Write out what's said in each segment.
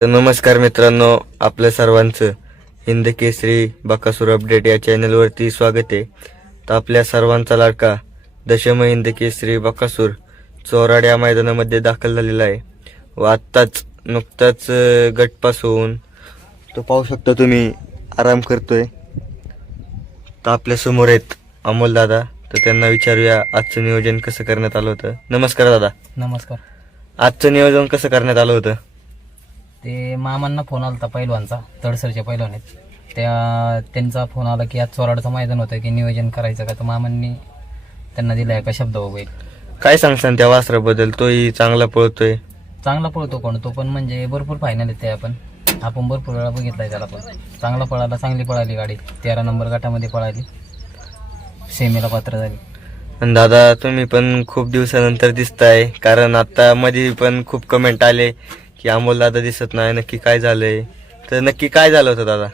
तर नमस्कार मित्रांनो, आपल्या सर्वांचं हिंद केसरी बकासूर अपडेट या चॅनलवरती स्वागत आहे. तर आपल्या सर्वांचा लाडका दशम हिंद केसरी बकासूर चोराड या मैदानामध्ये दाखल झालेला आहे व आत्ताच नुकताच गटपास होऊन तो पाहू शकता तुम्ही आराम करतोय. तर आपल्या समोर आहेत अमोल दादा. तर त्यांना विचारूया आजचं नियोजन कसं करण्यात आलं होतं. नमस्कार दादा. नमस्कार. आजचं नियोजन कसं करण्यात आलं होतं? ते मामांना फोन आला होता पैलवानचा, तडसरच्या पैलवानीत. त्यांचा फोन आला की आज चोराडचं मैदान होतं की नियोजन करायचं का, तर मामांनी त्यांना दिलाय का शब्द बैल. काय सांगसान त्या वासराबद्दल? तोही चांगला पळतोय. चांगला पळतो कोण तो पण, म्हणजे भरपूर फायनल येते. आपण भरपूर वेळा बघितलाय त्याला, पण चांगला पळाला, चांगली पळाली गाडी. 13 नंबर गटामध्ये पळाली, सेमीला पात्र झाली. आणि दादा तुम्ही पण खूप दिवसानंतर दिसताय, कारण आता मध्ये पण खूप कमेंट आले की अमोल दादा दिसत नाही, नक्की काय झालंय? तर नक्की काय झालं होतं दादा?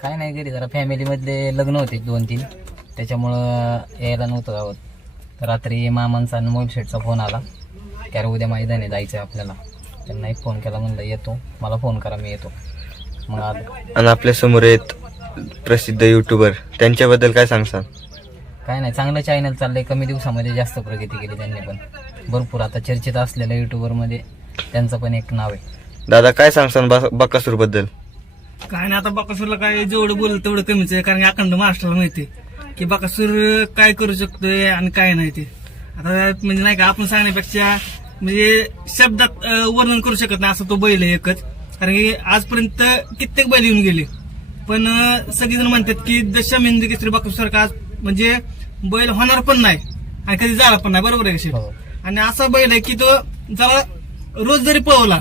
काय नाही, घरी जरा फॅमिलीमधले लग्न होते 2-3, त्याच्यामुळं यायला नव्हतं गावात. तर रात्री मामांचा आणि मोबाईल शेटचा फोन आला की अरे उद्या मैदानी जायचं आहे आपल्याला. त्यांना एक फोन केला, म्हणलं येतो, मला फोन करा, मी येतो. मग आलो. आणि आपल्या समोर आहेत प्रसिद्ध युट्यूबर, त्यांच्याबद्दल काय सांगसान? काय नाही, चांगलं चॅनल चाललंय. कमी दिवसामध्ये जास्त प्रगती केली त्यांनी पण भरपूर. आता चर्चेत असलेल्या युट्यूबरमध्ये त्यांचं पण एक नाव आहे. दादा काय सांगसान बकासूर बद्दल? काय नाही, आता बकासूरला काय जेवढं बोललं तेवढं कमीच आहे, कारण की अखंड महाराष्ट्राला माहिती आहे की बकासूर काय करू शकतोय आणि काय नाही ते. आता म्हणजे नाही का, आपण सांगण्यापेक्षा म्हणजे शब्दात वर्णन करू शकत नाही असं तो बैल आहे एकच. कारण की आजपर्यंत कित्येक बैल येऊन गेले, पण सगळेजण म्हणतात की दशम हिंद केसरी बकासूर का आज म्हणजे बैल होणार पण नाही आणि कधी झाला पण नाही. बरोबर आहे का? आणि असा बैल आहे की तो जरा रोज जरी पळवला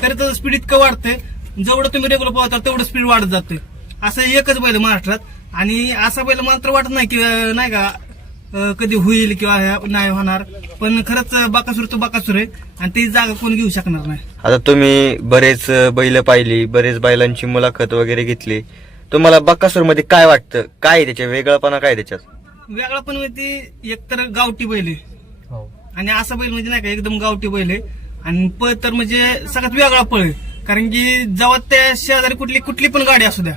तरी त्याचं स्पीड इतकं वाढतंय, जेवढं तुम्ही रेग्युलर पळवता तेवढं स्पीड वाढत जाते. असं एकच बैल महाराष्ट्रात, आणि असा बैल मात्र वाटत नाही की नाही का कधी होईल किंवा नाही होणार. पण खरंच बकासूर तो बकासूर आहे आणि ती जागा कोण घेऊ शकणार नाही. आता तुम्ही बरेच बैल पाहिली, बरेच बैलांची मुलाखत वगैरे घेतली. तुम्हाला बकासूर मध्ये काय वाटतं? काय त्याच्या वेगळापणा, काय त्याच्यात वेगळा पण म्हणजे एकतर गावठी बैल आहे, हो. आणि असा बैल म्हणजे नाही का एकदम गावठी बैल आहे. आणि पळ तर म्हणजे सगळ्यात वेगळा पळ आहे, कारण की जेव्हा त्या शेजारी कुठली पण गाडी असू द्या,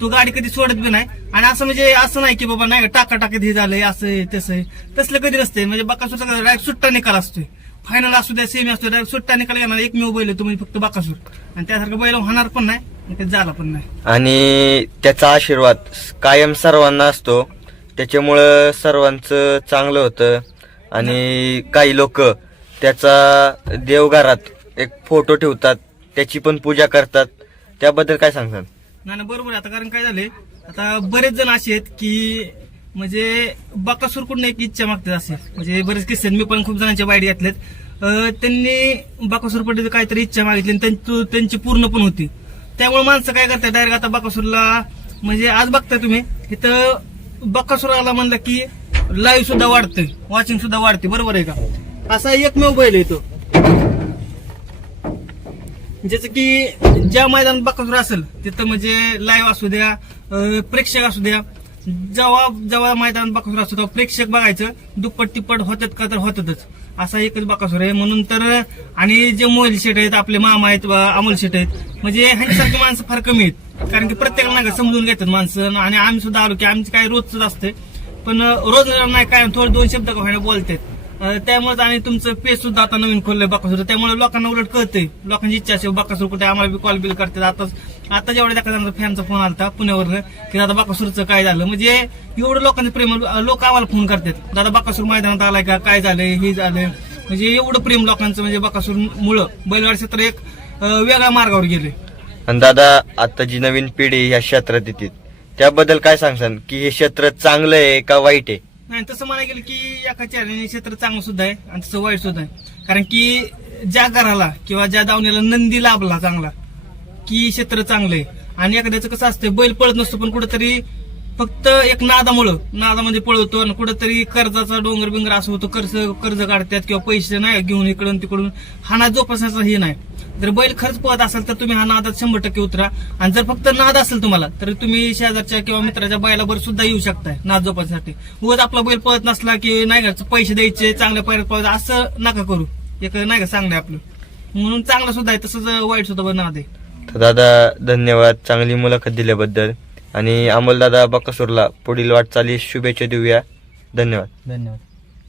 तो गाडी कधी सोडत बी नाही. आणि असं म्हणजे असं नाही की बाबा नाही टाका टाकीत हे झालंय, असं आहे तसं आहे, तसलं कधी नसते. म्हणजे बकासूरचा डायरेक्ट सुट्टा निकाल असतोय. फायनल असू द्या, सेमी असतो, डायरेक्ट सुट्टा निकाल घेणार एकमेव बैल आहे तो, म्हणजे फक्त बकासूर. आणि त्यासारखं बैल होणार पण नाही आणि ते झाला पण नाही. आणि त्याचा आशीर्वाद कायम सर्वांना असतो, त्याच्यामुळं सर्वांचं चांगलं होतं. आणि काही लोक त्याचा देवघरात एक फोटो ठेवतात, त्याची पण पूजा करतात. त्याबद्दल काय सांगतात? नाही बरोबर आहे. आता कारण काय झालंय, आता बरेच जण असे आहेत की म्हणजे बकासूर कडून एक इच्छा मागतात. असे म्हणजे बरेच किस्से मी पण खूप जणांच्या बाईट घेतलेत. त्यांनी बकासूर पडले काहीतरी इच्छा मागितली आणि त्यांची पूर्ण पण होती. त्यामुळे माणसं काय करतात, डायरेक्ट आता बकासूरला म्हणजे आज बघताय तुम्ही इथं बकासूर आला म्हणलं की लाईव्ह सुद्धा वाढतंय, वॉचिंग सुद्धा वाढते. बरोबर आहे का? असा एकमेव बैल येतो ज्याचं की ज्या मैदानात बकासूर असेल तिथं म्हणजे लाईव्ह असू द्या, प्रेक्षक असू द्या, जेव्हा मैदानात बकासूर असतो तेव्हा प्रेक्षक बघायचं दुप्पट तिप्पट होतात का, तर होतातच. असा एकच बकासूर आहे. म्हणून तर आणि जे मोबाईल शेट आहेत, आपले मामा आहेत, अमोल शेट आहेत, म्हणजे ह्यांच्यासारखी माणसं फार कमी आहेत. कारण की प्रत्येकाला नाही समजून घेतात माणसं. आणि आम्ही सुद्धा आलो की आमचं काय रोजच असते, पण रोज नाही काय थोडे 2 शब्द का व्हायला बोलतात. त्यामुळे आणि तुमचं पेज सुद्धा आता नवीन खोललंय बकासूर, त्यामुळे लोकांना उलट कळतंय, लोकांची इच्छा असेल बकासूर कुठे, आम्हाला बी कॉल बिल करतात. आता जेवढ्या एखाद्या फॅनचा फोन आलता पुण्यावरनं की दादा बकासूरचं काय झालं, म्हणजे एवढं लोकांचं प्रेम, लोक आम्हाला फोन करतात दादा बकासूर मैदानात आलाय का, काय झालंय, हे झालंय. म्हणजे एवढं प्रेम लोकांचं, म्हणजे बकासूर मुळे बैलगाडी क्षेत्र एक वेगळ्या मार्गावर गेले. आणि दादा आता जी नवीन पिढी या क्षेत्रात येते त्याबद्दल काय सांगसान की हे क्षेत्र चांगलं आहे का वाईट आहे? नाही, तसं म्हणायला गेलं की एका चॅनलने क्षेत्र चांगलं सुद्धा आहे आणि तसं वाईट सुद्धा आहे. कारण की ज्या घराला किंवा ज्या दावणीला नंदी लाभला चांगला की क्षेत्र चांगलं आहे. आणि एखाद्याचं कसं असतं, बैल पळत नसतो पण कुठेतरी फक्त एक नादामध्ये पळवतो आणि कुठेतरी कर्जाचा डोंगर बिंगर असं होतो, कर्ज काढतात किंवा पैसे नाही घेऊन इकडून तिकडून. हा नाद जोपासायचा हे नाही. जर बैल खरंच पळत असेल तर तुम्ही हा नादात 100% उतरा. आणि जर फक्त नाद असेल तुम्हाला तर तुम्ही शेजारच्या किंवा मित्राच्या बैलावर सुद्धा येऊ शकताय नाद जोपासासाठी. उगाच आपला बैल पळत नसला की नाही का पैसे द्यायचे, चांगल्या पैरात पळत असं नका करू. एक नाही का चांगलं आहे आपलं, म्हणून चांगलं सुद्धा आहे तसंच वाईट सुद्धा नाद आहे. तर दादा धन्यवाद चांगली मुलाखत दिल्याबद्दल. आणि अमोल दादा बकासूरला पुढील वाटचालीस शुभेच्छा देऊया. धन्यवाद. धन्यवाद.